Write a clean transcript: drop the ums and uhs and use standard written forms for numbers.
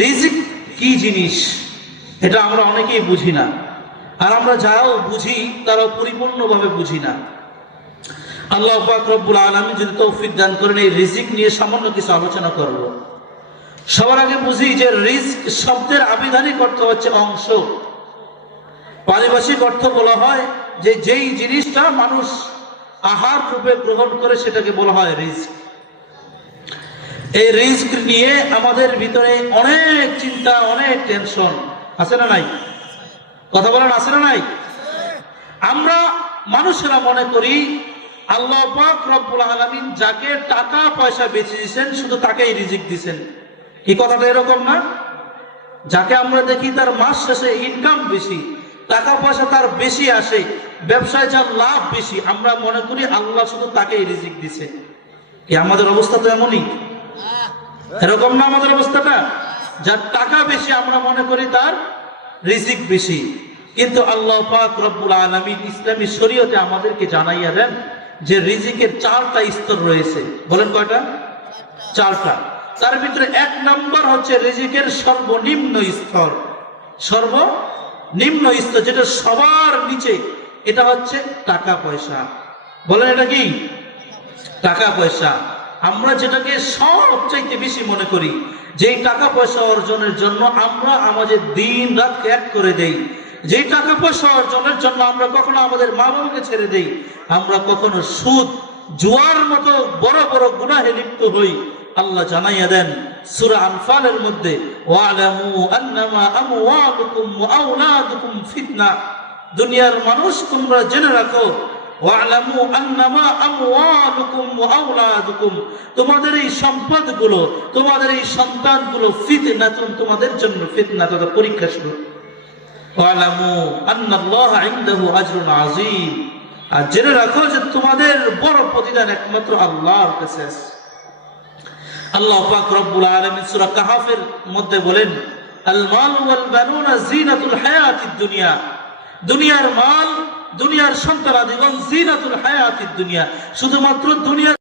রিজিক কি জিনিস এটা আমরা অনেকেই বুঝি না, আর আমরা যাও বুঝি তারা পরিপূর্ণভাবে বুঝি না। আল্লাহ পাক রব্বুল আলামিন যদি তৌফিক দান করেন এই রিজিক নিয়ে সামান্য কিছু আলোচনা করব। সবার আগে বুঝি যে রিজক শব্দের আবিধানিক অর্থ হচ্ছে অংশ। পারিভাষিক অর্থ বলা হয় যে যেই জিনিসটা মানুষ আহার রূপে গ্রহণ করে সেটাকে বলা হয় রিজক। এই রিজক নিয়ে আমাদের ভিতরে অনেক চিন্তা, অনেক টেনশন আছে না নাই? কথা বলেন আছে না নাই? আমরা মানুষেরা মনে করি আল্লাহ পাক রব্বুল আলামিন যাকে টাকা পয়সা বেঁচে দিয়েছেন শুধু তাকেই রিজিক দিয়েছেন। কি কথাটা এরকম না? যাকে আমরা দেখি তার মাস শেষে ইনকাম বেশি, টাকা পয়সা তার বেশি আসে, ব্যবসায় যার লাভ বেশি, আমরা মনে করি আল্লাহ শুধু তাকেই রিজিক দিছে। কি আমাদের অবস্থা তো এমনই? এরকম না আমাদের অবস্থাটা? যার টাকা বেশি আমরা মনে করি তার রিজিক বেশি, কিন্তু আল্লাহ পাক রব্বুল আলামিন ইসলামী শরীয়তে আমাদেরকে জানাইয়া দেন যে রিজিকের 4টা স্তর রয়েছে। বলেন কয়টা? 4টা। তার ভিতরে 1 নম্বর হচ্ছে রিজিকের সর্বনিম্ন স্তর। সর্বনিম্ন স্তর যেটা সবার নিচে, এটা হচ্ছে টাকা পয়সা। বলেন এটা কি? টাকা পয়সা। আমরা যেটাকে সবচাইতে বেশি মনে করি, যেই টাকা পয়সা অর্জনের জন্য আমরা আমাদের দিন রাত ত্যাগ করে দেই, যেই টাকা পয়সা অর্জনের জন্য আমরা কখনো আমাদের মা বাবাকে ছেড়ে দেই, আমরা কখনো সুদ জুয়ার মতো বড় বড় গুনাহে লিপ্ত হই। আল্লাহ জানাইয়া দেন সূরা আনফালের মধ্যে, ওয়ালামু আন্নামা আমওয়ালুকুম ওয়া আওলাদুকুম ফিতনা। দুনিয়ার মানুষ তোমরা জেনে রাখো, ওয়ালামু আন্নামা আমওয়ালুকুম ওয়া আওলাদুকুম, তোমাদের এই সম্পদগুলো, তোমাদের এই সন্তানগুলো ফিতনাতুন, তোমাদের জন্য ফিতনা, তথা পরীক্ষা স্বরূপ। ওয়ালামু আন্নাল্লাহা ইনদাহু আজরুন আযীম, আর জেনে রাখো যে তোমাদের বড় প্রতিদান একমাত্র আল্লাহর কাছে আছে। আল্লাহ পাক রব্বুল আলামিন সূরা কাহফের মধ্যে বলেন, আল মাল ওয়াল বানুনা জিনাতুল হায়াতিদ দুনিয়া। দুনিয়ার মাল, দুনিয়ার সন্তানাদিগণ জিনাতুল হায়াতিদ দুনিয়া, শুধুমাত্র দুনিয়া